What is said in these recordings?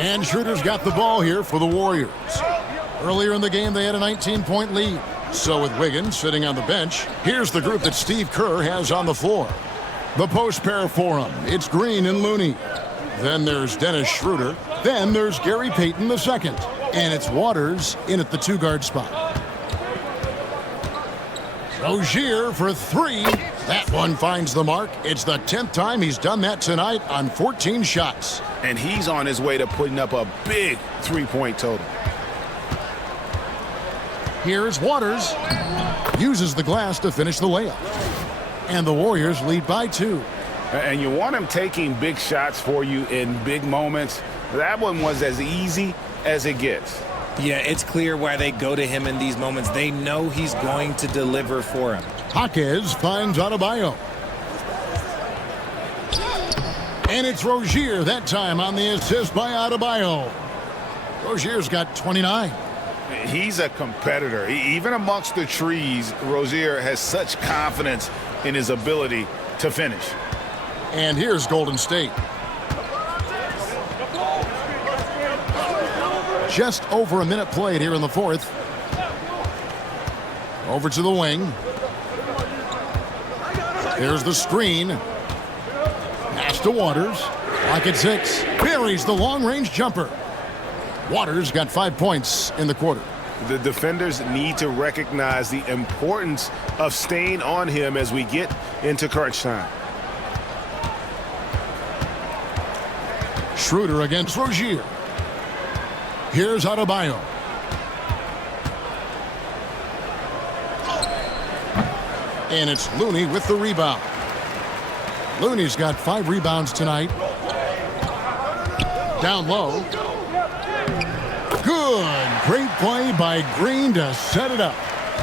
And Schroeder's got the ball here for the Warriors. Earlier in the game, they had a 19-point lead. So with Wiggins sitting on the bench, here's the group that Steve Kerr has on the floor. The post pair for him. It's Green and Looney. Then there's Dennis Schroeder. Then there's Gary Payton II. And it's Waters in at the two-guard spot. Rozier for three. That one finds the mark. It's the 10th time he's done that tonight on 14 shots. And he's on his way to putting up a big three-point total. Here's Waters. Uses the glass to finish the layup. And the Warriors lead by 2. And you want him taking big shots for you in big moments. That one was as easy as it gets. Yeah, it's clear why they go to him in these moments. They know he's going to deliver for him. Jaquez finds Adebayo. And it's Rozier that time on the assist by Adebayo. Rozier's got 29. He's a competitor. Even amongst the trees, Rozier has such confidence in his ability to finish. And here's Golden State. Just over a minute played here in the fourth. Over to the wing. There's the screen. Pass to Waters. Clock at 6. Buries the long-range jumper. Waters got 5 points in the quarter. The defenders need to recognize the importance of staying on him as we get into crunch time. Schroeder against Rozier. Here's Adebayo. And it's Looney with the rebound. Looney's got 5 rebounds tonight. Down low. Good. Great play by Green to set it up.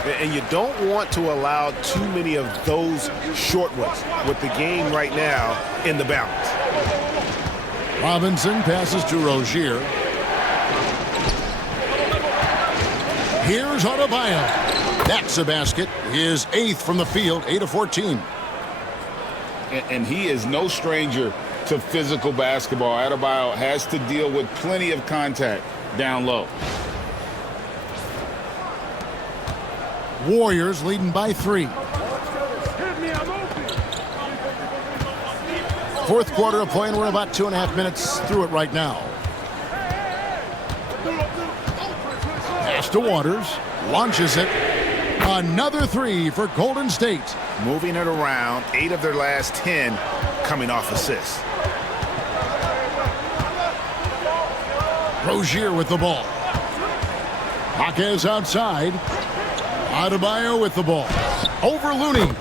And you don't want to allow too many of those short ones with the game right now in the balance. Robinson passes to Rozier. Here's Adebayo. That's a basket. His 8th from the field, 8 of 14. And he is no stranger to physical basketball. Adebayo has to deal with plenty of contact down low. Warriors leading by 3. Fourth quarter of play, and we're about 2.5 minutes through it right now. Pass to Waters. Launches it. Another 3 for Golden State. Moving it around, 8 of their last 10 coming off assists. Rozier with the ball. Jaquez outside. Adebayo with the ball. Over Looney.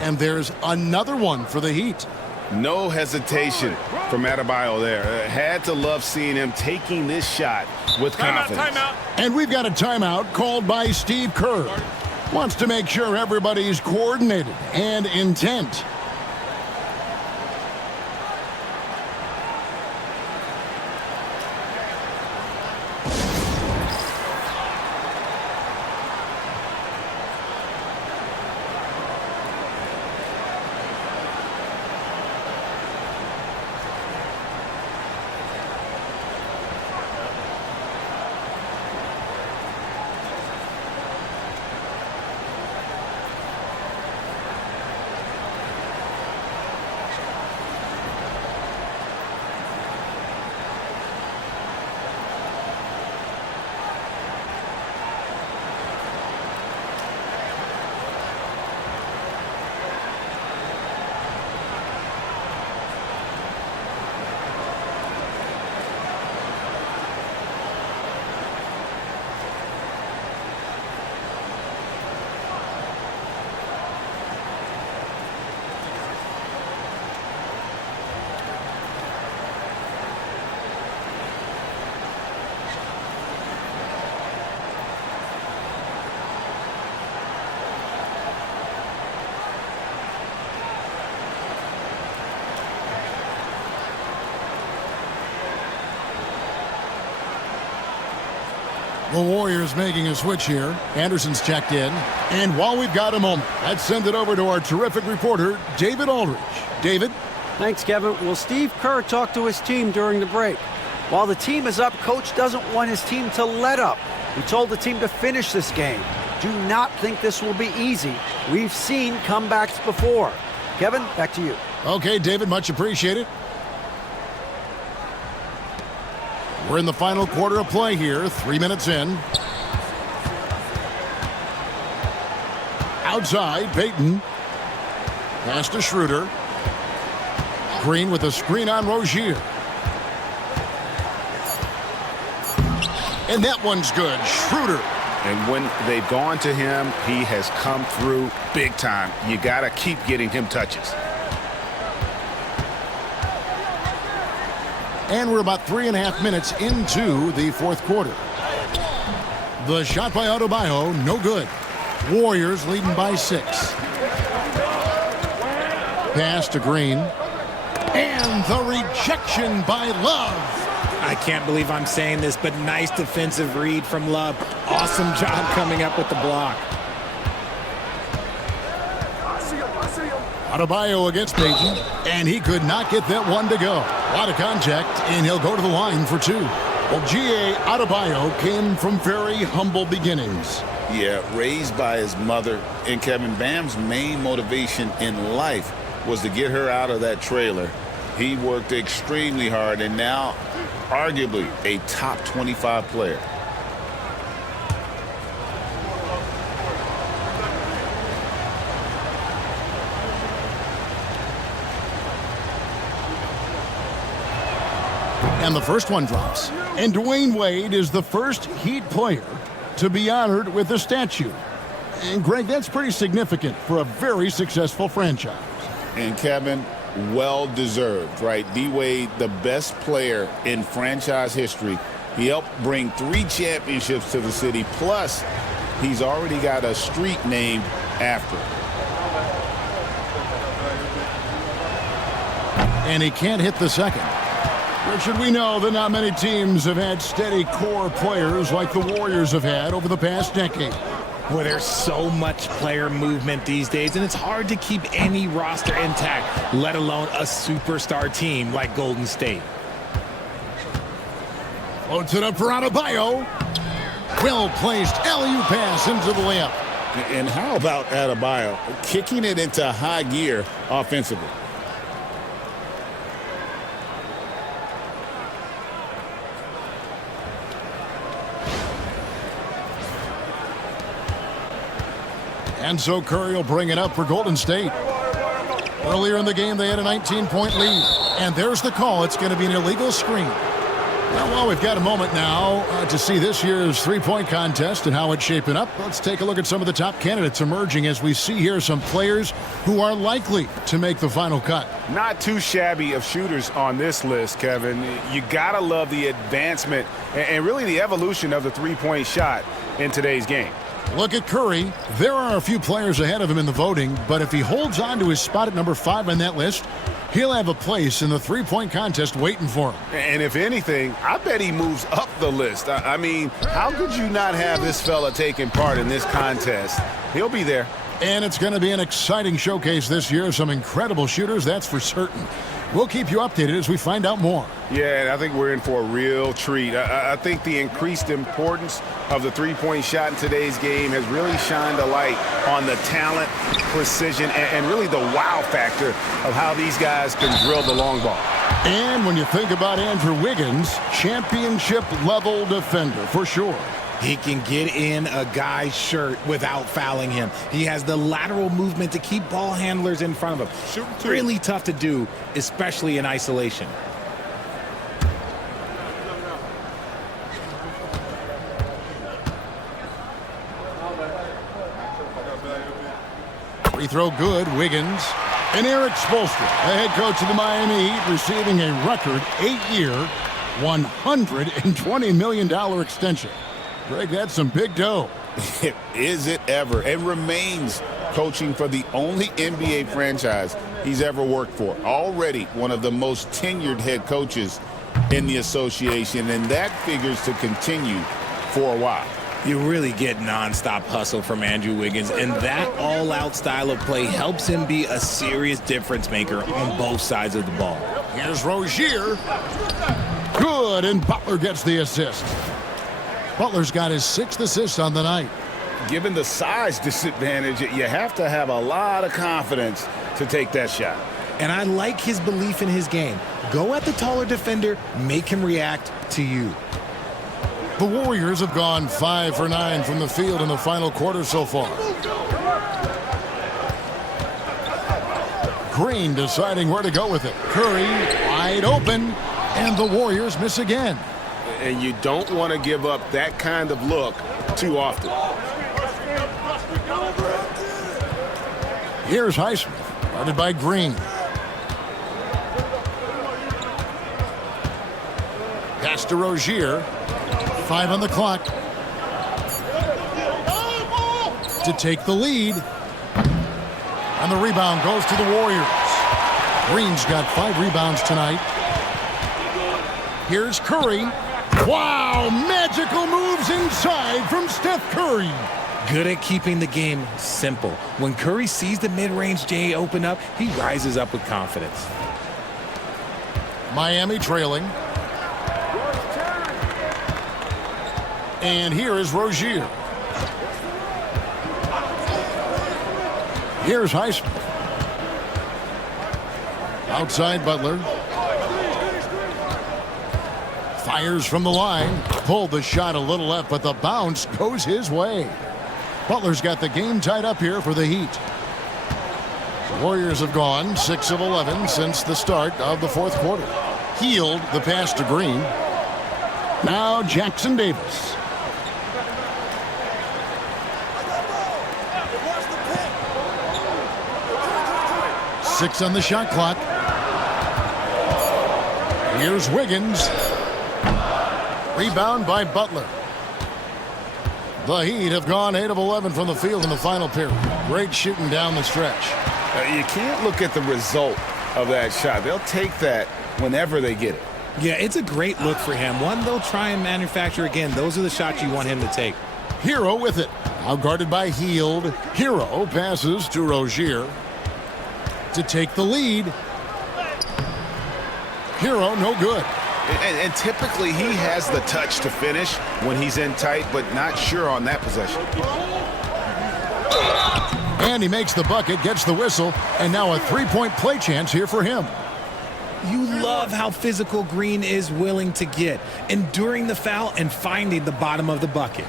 And there's another one for the Heat. No hesitation from Adebayo there. Had to love seeing him taking this shot with confidence. Timeout. And we've got a timeout called by Steve Kerr. Wants to make sure everybody's coordinated and intent. The Warriors making a switch here. Anderson's checked in. And while we've got a moment, let's send it over to our terrific reporter, David Aldridge. David? Thanks, Kevin. Well, Steve Kerr talked to his team during the break. While the team is up, coach doesn't want his team to let up. He told the team to finish this game. Do not think this will be easy. We've seen comebacks before. Kevin, back to you. Okay, David, much appreciated. We're in the final quarter of play here, 3 minutes in. Outside, Peyton. Pass to Schroeder. Green with a screen on Rozier. And that one's good. Schroeder. And when they've gone to him, he has come through big time. You got to keep getting him touches. And we're about 3.5 minutes into the fourth quarter. The shot by Adebayo, no good. Warriors leading by 6. Pass to Green. And the rejection by Love. I can't believe I'm saying this, but nice defensive read from Love. Awesome job coming up with the block. Adebayo against Peyton, and he could not get that one to go. A lot of contact, and he'll go to the line for 2. Well, G.A. Adebayo came from very humble beginnings. Yeah, raised by his mother. And Kevin, Bam's main motivation in life was to get her out of that trailer. He worked extremely hard, and now arguably a top 25 player. And the first one drops. And Dwayne Wade is the first Heat player to be honored with a statue. And Greg, that's pretty significant for a very successful franchise. And Kevin, well-deserved, right? D-Wade, the best player in franchise history. He helped bring 3 championships to the city. Plus, he's already got a street named after him. And he can't hit the second. Richard, we know that not many teams have had steady core players like the Warriors have had over the past decade. Well, there's so much player movement these days, and it's hard to keep any roster intact, let alone a superstar team like Golden State. Floats it up for Adebayo. Well-placed alley-oop pass into the layup. And how about Adebayo kicking it into high gear offensively? And so Curry will bring it up for Golden State. Earlier in the game, they had a 19-point lead. And there's the call. It's going to be an illegal screen. Well, we've got a moment now to see this year's three-point contest and how it's shaping up. Let's take a look at some of the top candidates emerging as we see here some players who are likely to make the final cut. Not too shabby of shooters on this list, Kevin. You got to love the advancement and really the evolution of the three-point shot in today's game. Look at Curry. There are a few players ahead of him in the voting, but if he holds on to his spot at number 5 on that list, he'll have a place in the three-point contest waiting for him. And if anything, I bet he moves up the list. I mean, how could you not have this fella taking part in this contest? He'll be there. And it's going to be an exciting showcase this year. Some incredible shooters, that's for certain. We'll keep you updated as we find out more. Yeah, and I think we're in for a real treat. I think the increased importance of the three-point shot in today's game has really shined a light on the talent, precision, and really the wow factor of how these guys can drill the long ball. And when you think about Andrew Wiggins, championship-level defender for sure. He can get in a guy's shirt without fouling him. He has the lateral movement to keep ball handlers in front of him. Really tough to do, especially in isolation. Free throw good, Wiggins. And Eric Spoelstra, the head coach of the Miami Heat, receiving a record 8-year, $120 million extension. Greg, that's some big dough. Is it ever? And remains coaching for the only NBA franchise he's ever worked for. Already one of the most tenured head coaches in the association, and that figures to continue for a while. You really get nonstop hustle from Andrew Wiggins, and that all-out style of play helps him be a serious difference maker on both sides of the ball. Here's Rozier. Good Good, and Butler gets the assist. Butler's got his 6th assist on the night. Given the size disadvantage, you have to have a lot of confidence to take that shot. And I like his belief in his game. Go at the taller defender, make him react to you. The Warriors have gone 5 for 9 from the field in the final quarter so far. Green deciding where to go with it. Curry wide open, and the Warriors miss again. And you don't want to give up that kind of look too often. Here's Highsmith, guarded by Green. Pass to Rozier. 5 on the clock. To take the lead. And the rebound goes to the Warriors. Green's got 5 rebounds tonight. Here's Curry. Wow, magical moves inside from Steph Curry. Good at keeping the game simple. When Curry sees the mid-range J open up, he rises up with confidence. Miami trailing. And here is Rozier. Here's Highsmith. Outside Butler. Fires from the line. Pulled the shot a little left, but the bounce goes his way. Butler's got the game tied up here for the Heat. Warriors have gone 6 of 11 since the start of the 4th quarter. Healed the pass to Green. Now Jackson Davis. Six on the shot clock. Here's Wiggins. Rebound by Butler. The Heat have gone 8 of 11 from the field in the final period. Great shooting down the stretch. You can't look at the result of that shot. They'll take that whenever they get it. Yeah, it's a great look for him. One they'll try and manufacture again. Those are the shots you want him to take. Hero with it. Now guarded by Hield. Hero passes to Rozier to take the lead. Hero no good. And typically he has the touch to finish when he's in tight, but not sure on that possession. And he makes the bucket, gets the whistle, and now a 3-point play chance here for him. You love how physical Green is willing to get, enduring the foul and finding the bottom of the bucket.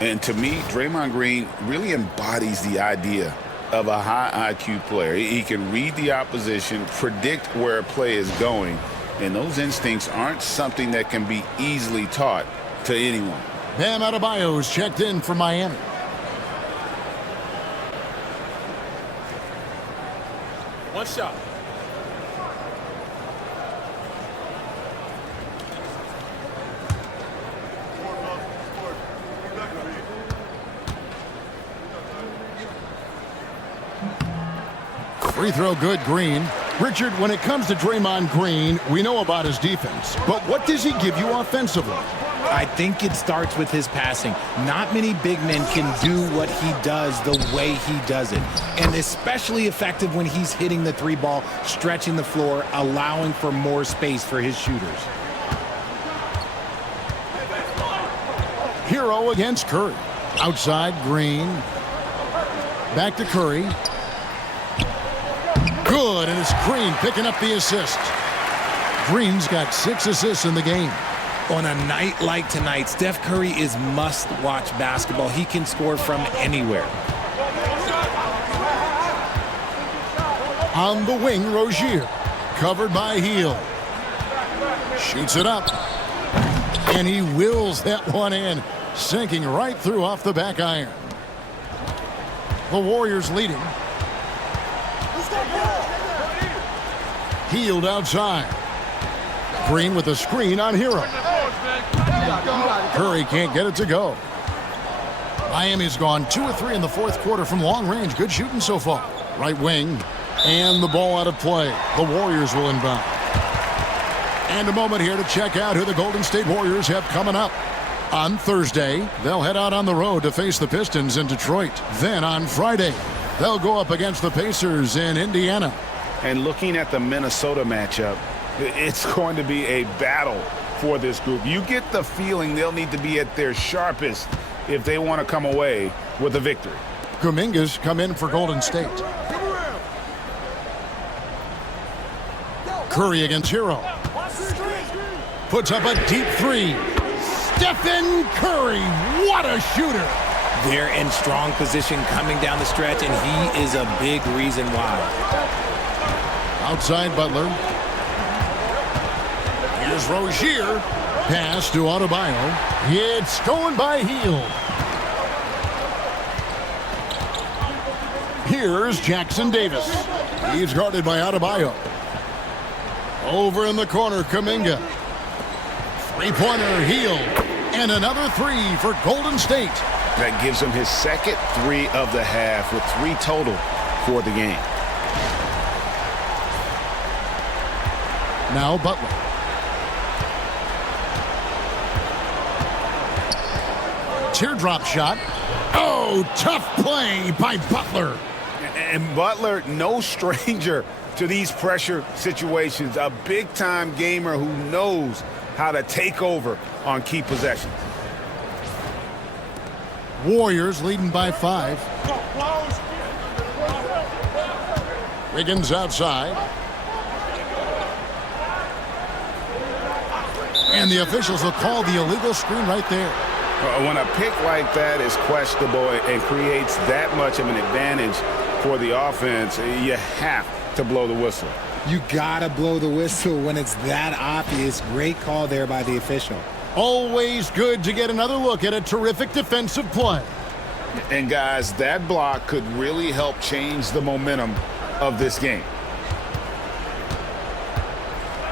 And to me, Draymond Green really embodies the idea of a high IQ player. He can read the opposition, predict where a play is going, and those instincts aren't something that can be easily taught to anyone. Bam Adebayo's checked in for Miami. One shot. Free throw good, Green. Richard, when it comes to Draymond Green, we know about his defense. But what does he give you offensively? I think it starts with his passing. Not many big men can do what he does the way he does it. And especially effective when he's hitting the 3-ball, stretching the floor, allowing for more space for his shooters. Hero against Curry. Outside, Green. Back to Curry. Good, and it's Green picking up the assist. Green's got 6 assists in the game. On a night like tonight, Steph Curry is must-watch basketball. He can score from anywhere. On the wing, Rozier. Covered by Hield. Shoots it up. And he wills that one in, sinking right through off the back iron. The Warriors leading. Hield outside. Green with a screen on Hero. Curry can't get it to go. Miami's gone 2 of 3 in the 4th quarter from long range. Good shooting so far. Right wing. And the ball out of play. The Warriors will inbound. And a moment here to check out who the Golden State Warriors have coming up. On Thursday, they'll head out on the road to face the Pistons in Detroit. Then on Friday, they'll go up against the Pacers in Indiana. And looking at the Minnesota matchup, it's going to be a battle for this group. You get the feeling they'll need to be at their sharpest if they want to come away with a victory. Kuminga's come in for Golden State. Curry against Hero. Puts up a deep three. Stephen Curry, what a shooter. They're in strong position coming down the stretch, and he is a big reason why. Outside Butler. Here's Rozier. Pass to Adebayo. It's going by Hield. Here's Jackson Davis. He's guarded by Adebayo. Over in the corner, Kuminga. Three-pointer, Hield. And another three for Golden State. That gives him his second three of the half with 3 total for the game. Now Butler. Teardrop shot. Oh, tough play by Butler. And Butler, no stranger to these pressure situations. A big-time gamer who knows how to take over on key possessions. Warriors leading by 5. Wiggins outside. And the officials will call the illegal screen right there. When a pick like that is questionable and creates that much of an advantage for the offense, you have to blow the whistle. You gotta blow the whistle when it's that obvious. Great call there by the official. Always good to get another look at a terrific defensive play. And guys, that block could really help change the momentum of this game.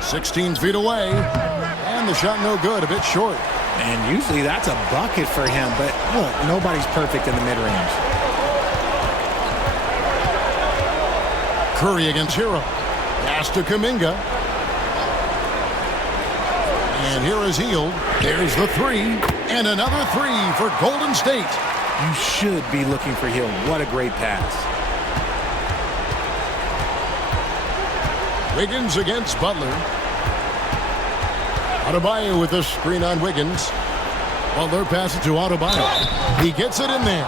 16 feet away. And the shot no good, a bit short. And usually that's a bucket for him, but look, nobody's perfect in the mid-range. Curry against Hero. Pass to Kuminga. And here is Hield. There's the three. And another three for Golden State. You should be looking for Hield. What a great pass. Wiggins against Butler. Adebayo with a screen on Wiggins. Butler passes to Adebayo. He gets it in there.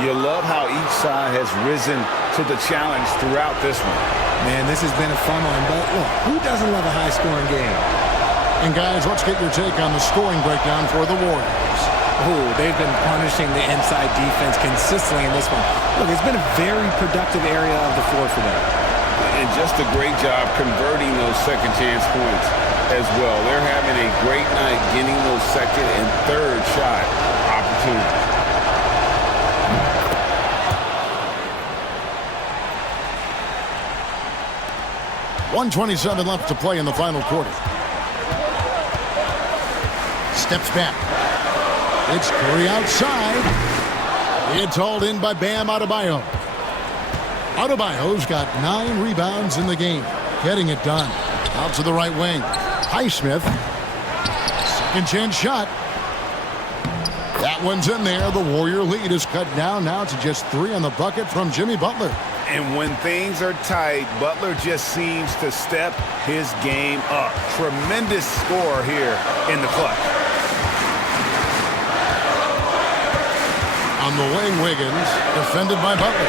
You love how each side has risen to the challenge throughout this one. Man, this has been a fun one, but look, who doesn't love a high-scoring game? And guys, let's get your take on the scoring breakdown for the Warriors. Oh, they've been punishing the inside defense consistently in this one. Look, it's been a very productive area of the floor for them. And just a great job converting those second chance points as well. They're having a great night getting those second and third shot opportunities. .127 left to play in the final quarter. Steps back. It's Curry outside. It's hauled in by Bam Adebayo. Adebayo's got 9 rebounds in the game. Getting it done. Out to the right wing. Highsmith. Second chance shot. That one's in there. The Warrior lead is cut down now to just 3 on the bucket from Jimmy Butler. And when things are tight, Butler just seems to step his game up. Tremendous score here in the clutch. On the wing, Wiggins, defended by Butler.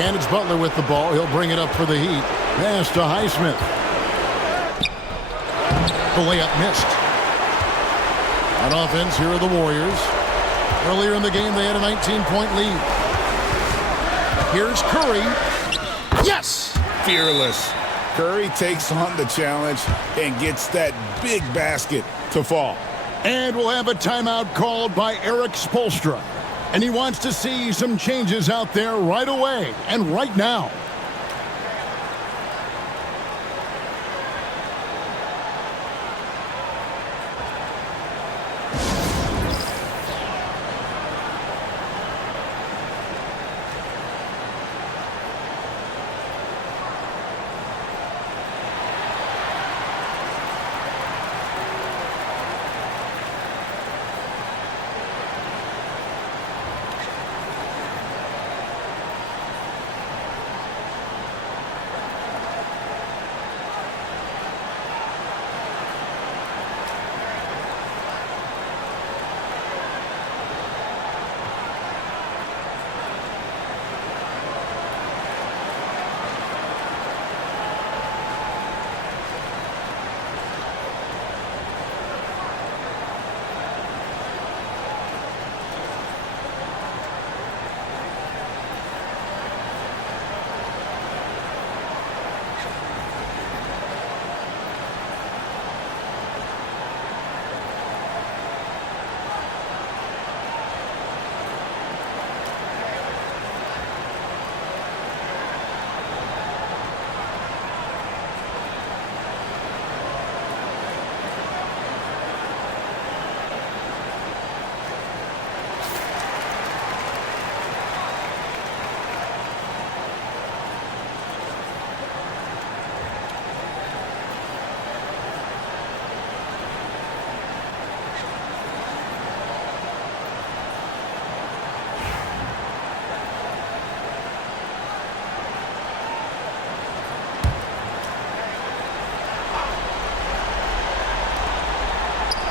And it's Butler with the ball. He'll bring it up for the Heat. Pass to Highsmith. The layup missed. On offense, here are the Warriors. Earlier in the game, they had a 19-point lead. Here's Curry. Yes! Fearless. Curry takes on the challenge and gets that big basket to fall. And we'll have a timeout called by Eric Spoelstra. And he wants to see some changes out there right away and right now.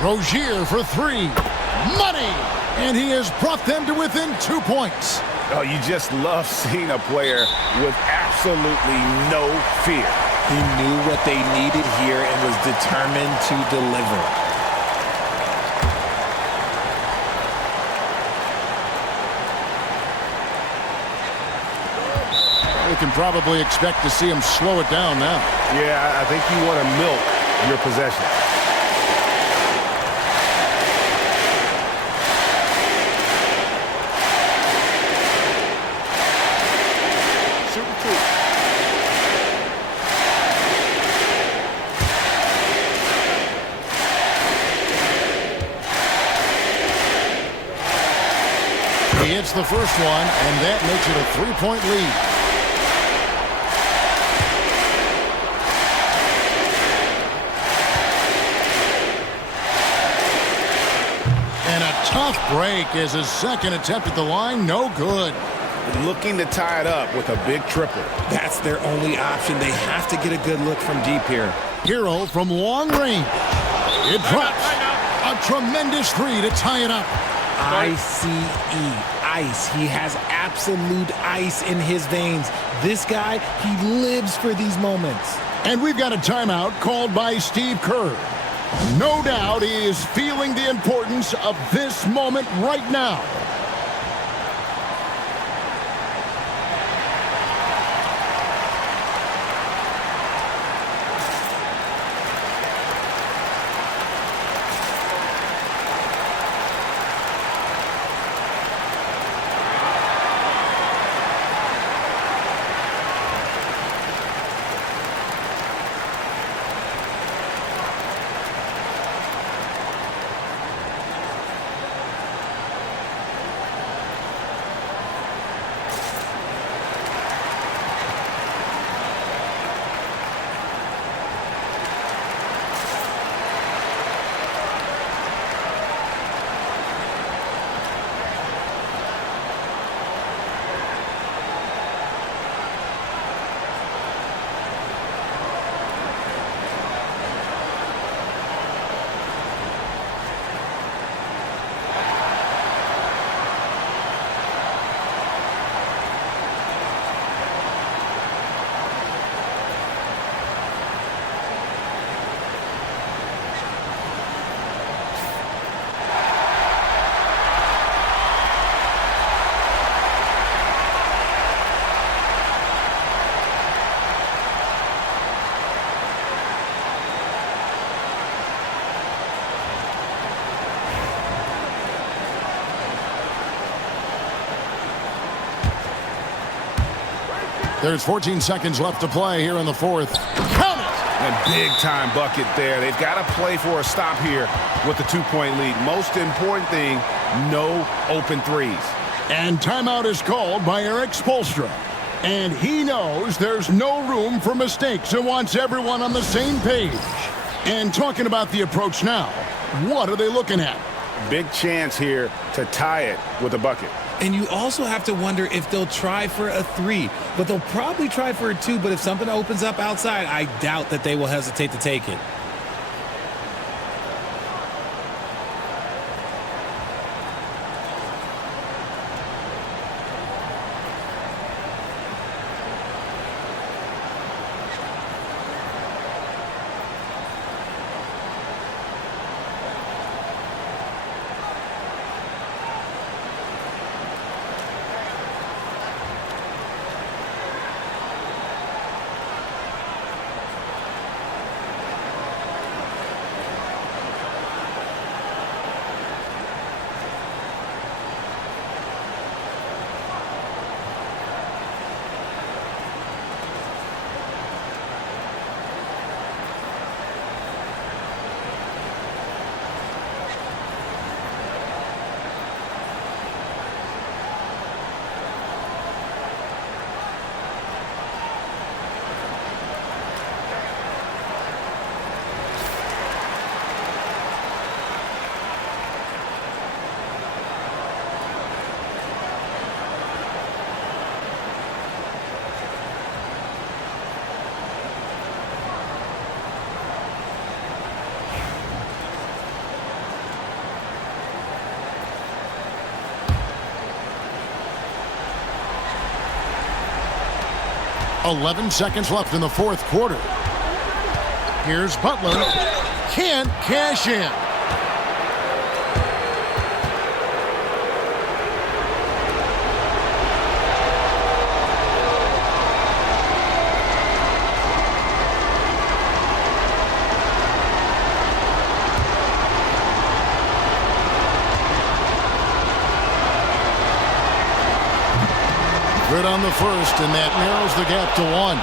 Rozier for three. Money! And he has brought them to within 2 points. Oh, you just love seeing a player with absolutely no fear. He knew what they needed here and was determined to deliver. We can probably expect to see him slow it down now. Yeah, I think you want to milk your possession. He hits the first one, and that makes it a 3-point lead. And a tough break as his second attempt at the line, no good. Looking to tie it up with a big triple. That's their only option. They have to get a good look from deep here. Hero from long range. It drops. A tremendous three to tie it up. I-C-E, ice. He has absolute ice in his veins. This guy, he lives for these moments. And we've got a timeout called by Steve Kerr. No doubt he is feeling the importance of this moment right now. There's 14 seconds left to play here in the fourth. Count it! A big-time bucket there. They've got to play for a stop here with the 2-point lead. Most important thing, no open threes. And timeout is called by Eric Spoelstra. And he knows there's no room for mistakes and wants everyone on the same page. And talking about the approach now, what are they looking at? Big chance here to tie it with a bucket. And you also have to wonder if they'll try for a 3, but they'll probably try for a 2, but if something opens up outside, I doubt that they will hesitate to take it. 11 seconds left in the fourth quarter. Here's Butler. Can't cash in. Good on the first, and that narrows the gap to 1.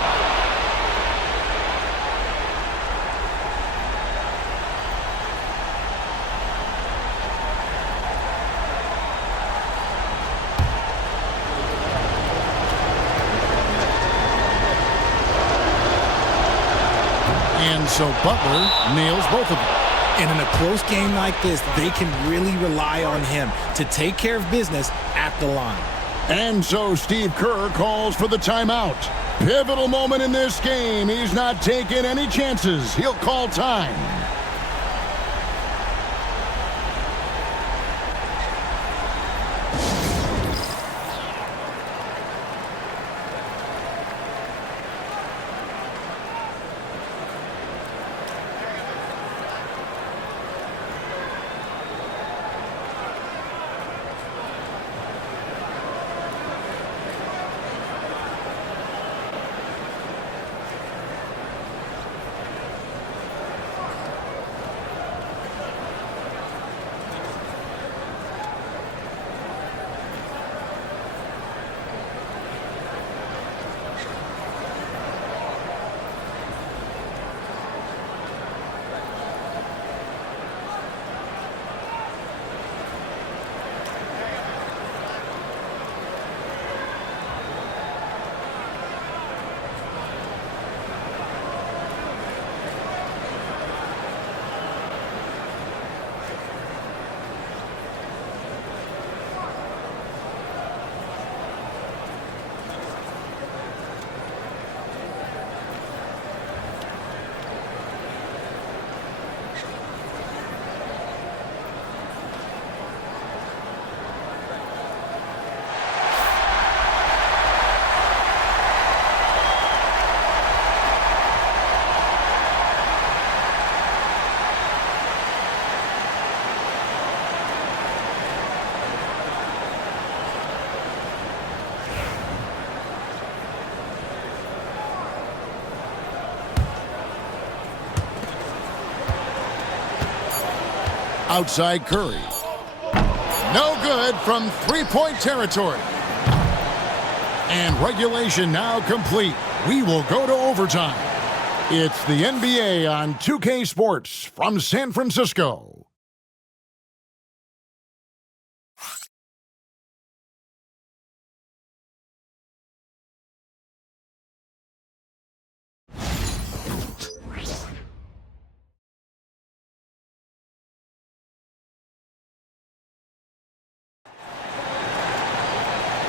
And so Butler nails both of them. And in a close game like this, they can really rely on him to take care of business at the line. And so Steve Kerr calls for the timeout. Pivotal moment in this game. He's not taking any chances. He'll call time. Outside Curry. No good from three-point territory. And regulation now complete. We will go to overtime. It's the NBA on 2K Sports from San Francisco.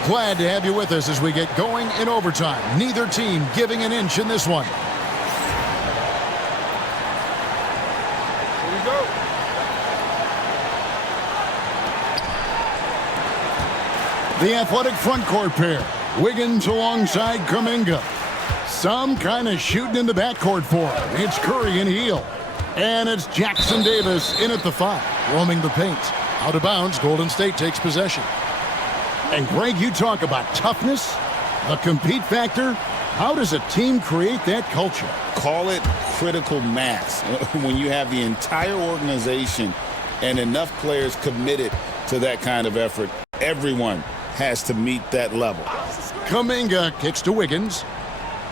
Glad to have you with us as we get going in overtime. Neither team giving an inch in this one. Here we go. The athletic front court pair. Wiggins alongside Kuminga. Some kind of shooting in the backcourt for him. It's Curry and Hield. And it's Jackson Davis in at the 5, roaming the paint. Out of bounds, Golden State takes possession. And Greg, you talk about toughness, the compete factor. How does a team create that culture? Call it critical mass. When you have the entire organization and enough players committed to that kind of effort, everyone has to meet that level. Kuminga kicks to Wiggins.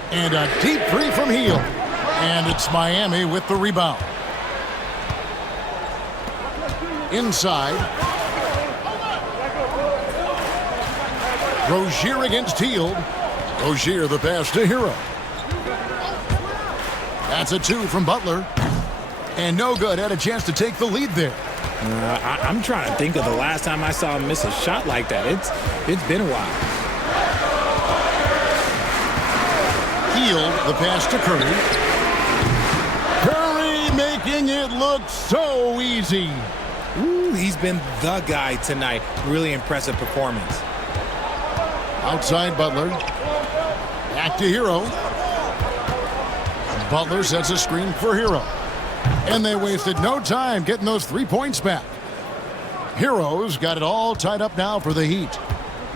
And a deep three from Hield. And it's Miami with the rebound. Inside. Rozier against Hield. Rozier the pass to Hero. That's a 2 from Butler. And no good. Had a chance to take the lead there. I'm trying to think of the last time I saw him miss a shot like that. It's been a while. Hield the pass to Curry. Curry making it look so easy. Ooh, he's been the guy tonight. Really impressive performance. Outside Butler. Back to Hero. Butler sets a screen for Hero. And they wasted no time getting those 3 points back. Hero's got it all tied up now for the Heat.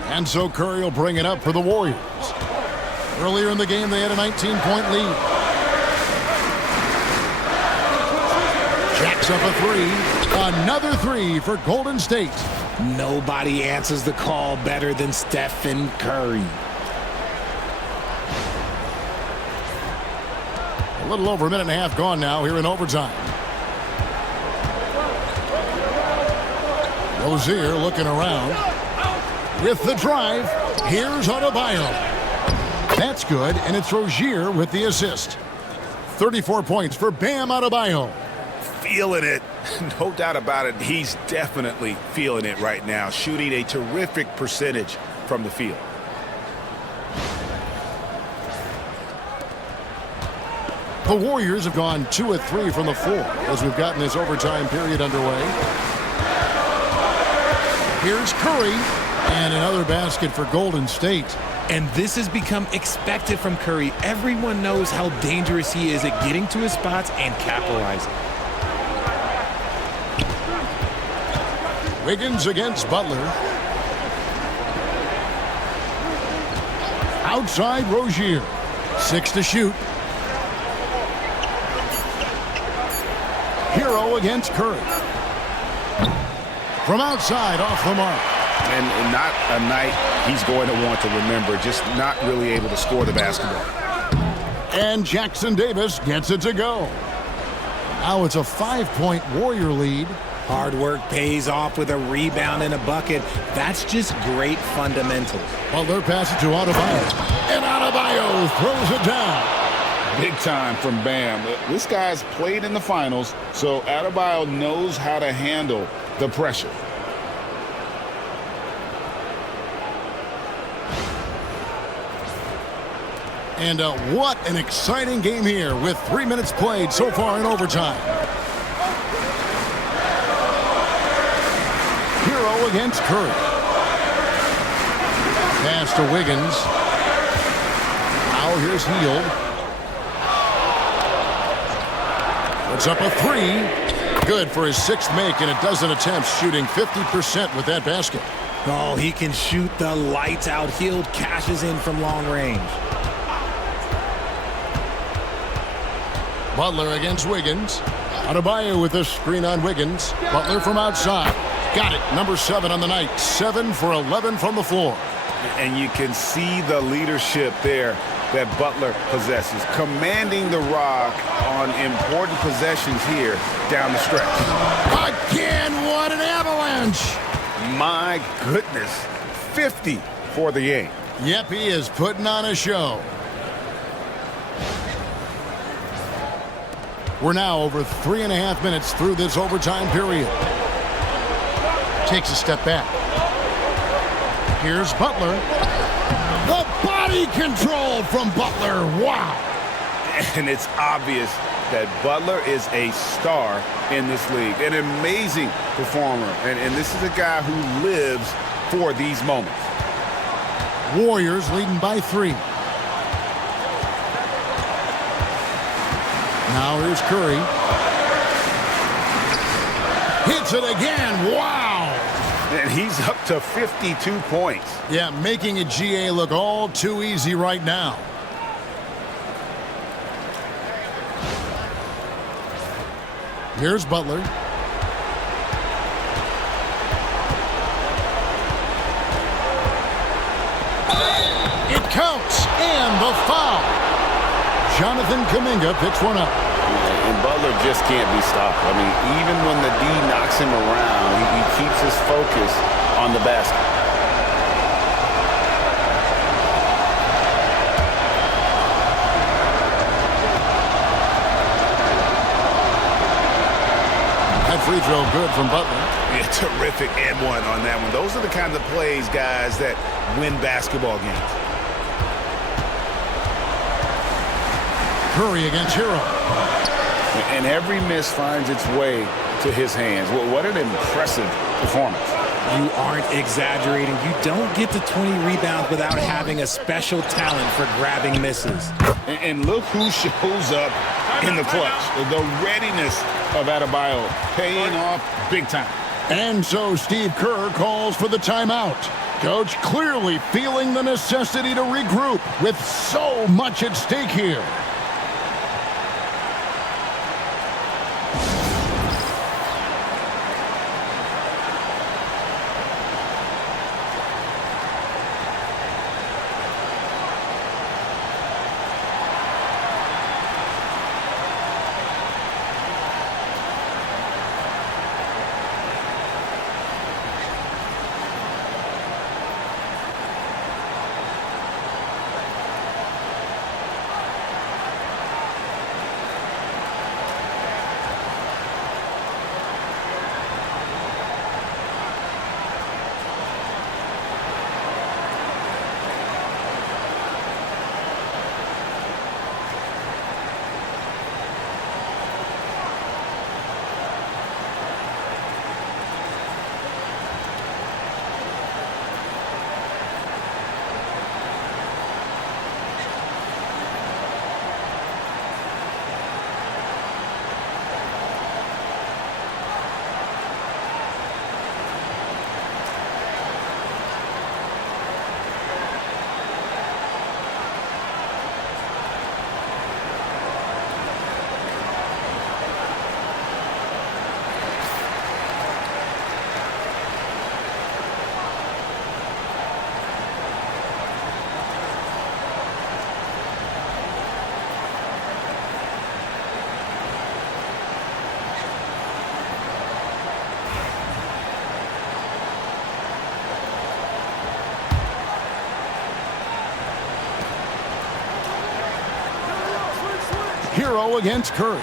And so Curry will bring it up for the Warriors. Earlier in the game, they had a 19-point lead. Jacks up a three. Another three for Golden State. Nobody answers the call better than Stephen Curry. A little over a minute and a half gone now here in overtime. Rozier looking around. With the drive, here's Adebayo. That's good, and it's Rozier with the assist. 34 points for Bam Adebayo. Feeling it. No doubt about it. He's definitely feeling it right now, shooting a terrific percentage from the field. The Warriors have gone 2 of 3 from the floor as we've gotten this overtime period underway. Here's Curry, and another basket for Golden State. And this has become expected from Curry. Everyone knows how dangerous he is at getting to his spots and capitalizing. Wiggins against Butler. Outside Rozier. 6 to shoot. Hero against Curry. From outside, off the mark. And not a night he's going to want to remember, just not really able to score the basketball. And Jackson Davis gets it to go. Now it's a 5-point Warrior lead. Hard work pays off with a rebound and a bucket. That's just great fundamentals. Butler passes to Adebayo. And Adebayo throws it down. Big time from Bam. This guy's played in the finals, so Adebayo knows how to handle the pressure. And what an exciting game here with 3 minutes played so far in overtime. Hero against Curry. Pass to Wiggins. Now here's Hield. Puts up a three. Good for his 6th make and a dozen attempts, shooting 50% with that basket. Oh, he can shoot the lights out. Hield cashes in from long range. Butler against Wiggins. Adebayo with the screen on Wiggins. Butler from outside. Got it. Number 7 on the night. 7 for 11 from the floor. And you can see the leadership there that Butler possesses, commanding the rock on important possessions here down the stretch. Again, what an avalanche. My goodness, 50 for the game. Yep, he is putting on a show. We're now over 3.5 minutes through this overtime period. Takes a step back. Here's Butler. The body control from Butler. Wow. And it's obvious that Butler is a star in this league, an amazing performer. And this is a guy who lives for these moments. Warriors leading by 3. Now here's Curry. Hits it again. Wow. And he's up to 52 points. Yeah, making a GA look all too easy right now. Here's Butler. It counts. And the foul. Jonathan Kuminga picks one up. And Butler just can't be stopped. I mean, even when the D knocks him around, he keeps his focus on the basket. That free throw good from Butler. Yeah, terrific and one on that one. Those are the kinds of plays, guys, that win basketball games. Curry against Hero. And every miss finds its way to his hands. What an impressive performance. You aren't exaggerating. You don't get to 20 rebounds without having a special talent for grabbing misses. And look who shows up in the clutch. The readiness of Adebayo paying off big time. And so Steve Kerr calls for the timeout. Coach clearly feeling the necessity to regroup with so much at stake here. Hero against Curry.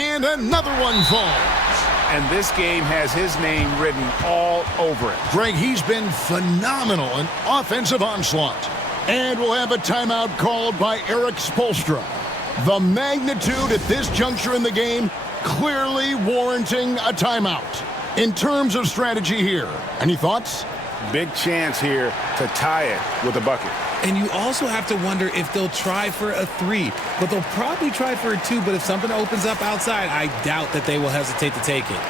And another one falls. And this game has his name written all over it. Greg, he's been phenomenal in offensive onslaught. And we'll have a timeout called by Eric Spoelstra. The magnitude at this juncture in the game clearly warranting a timeout. In terms of strategy here, any thoughts? Big chance here to tie it with a bucket. And you also have to wonder if they'll try for a 3, but they'll probably try for a 2, but if something opens up outside, I doubt that they will hesitate to take it.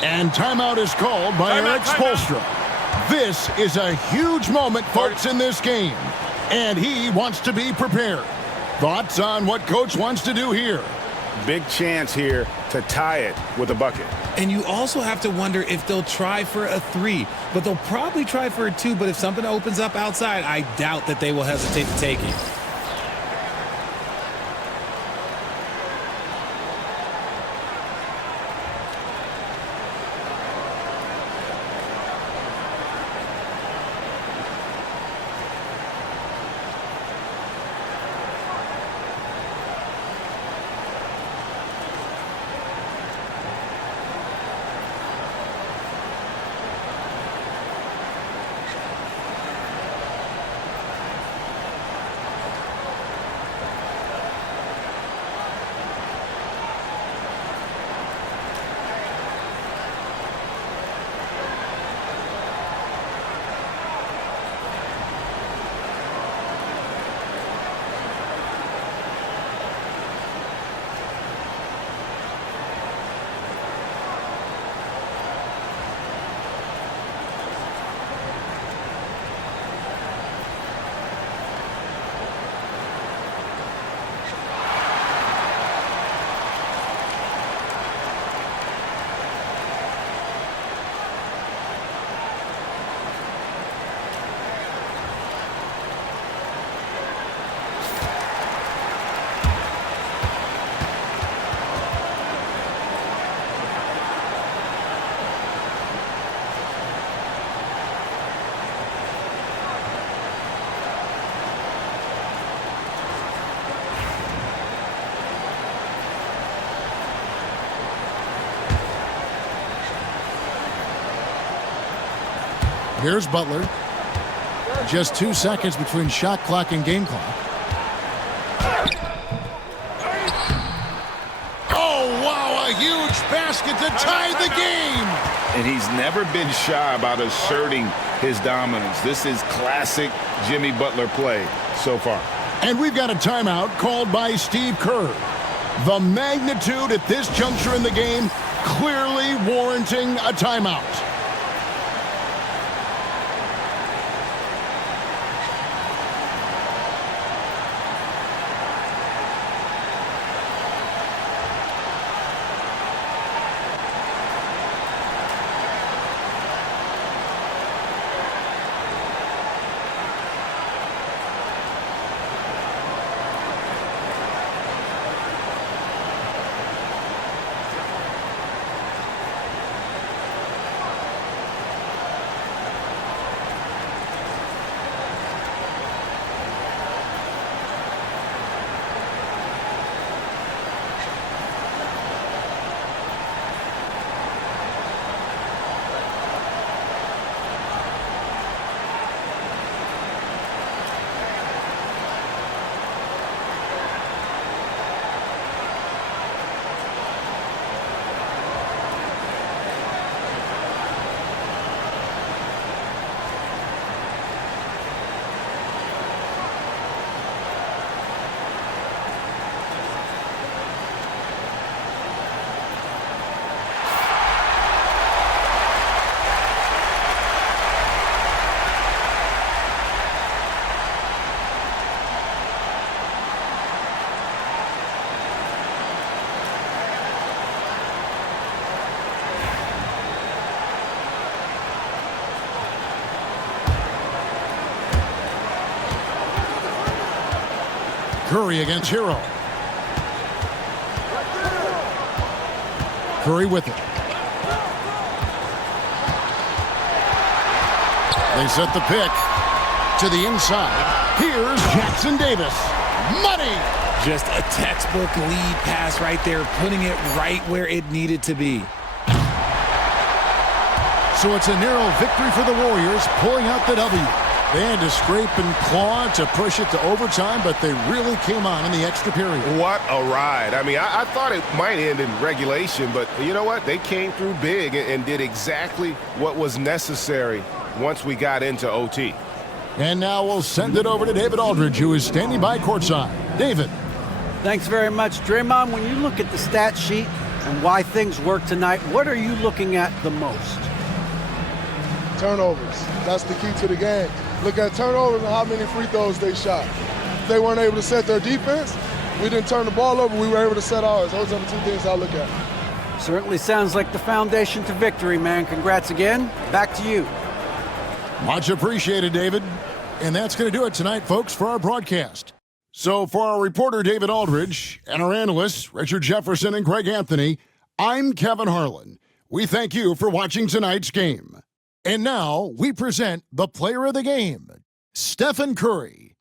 And timeout is called by Eric Spoelstra. This is a huge moment, folks, in this game. And he wants to be prepared. Thoughts on what Coach wants to do here? Big chance here to tie it with a bucket. And you also have to wonder if they'll try for a 3, but they'll probably try for a 2, but if something opens up outside, I doubt that they will hesitate to take it. Here's Butler. Just 2 seconds between shot clock and game clock. Oh, wow, a huge basket to tie the game. And he's never been shy about asserting his dominance. This is classic Jimmy Butler play so far. And we've got a timeout called by Steve Kerr. The magnitude at this juncture in the game clearly warranting a timeout. Curry against Hero. Curry with it. They set the pick to the inside. Here's Jackson Davis. Money! Just a textbook lead pass right there, putting it right where it needed to be. So it's a narrow victory for the Warriors, pulling out the W. They had to scrape and claw to push it to overtime, but they really came on in the extra period. What a ride. I mean, I thought it might end in regulation, but you know what? They came through big and did exactly what was necessary once we got into OT. And now we'll send it over to David Aldridge, who is standing by courtside. David. Thanks very much, Draymond. When you look at the stat sheet and why things work tonight, what are you looking at the most? Turnovers. That's the key to the game. Look at turnovers and how many free throws they shot. If they weren't able to set their defense, we didn't turn the ball over, we were able to set ours. Those are the two things I look at. Certainly sounds like the foundation to victory, man. Congrats again. Back to you. Much appreciated, David. And that's going to do it tonight, folks, for our broadcast. So for our reporter, David Aldridge, and our analysts, Richard Jefferson and Greg Anthony, I'm Kevin Harlan. We thank you for watching tonight's game. And now we present the player of the game, Stephen Curry.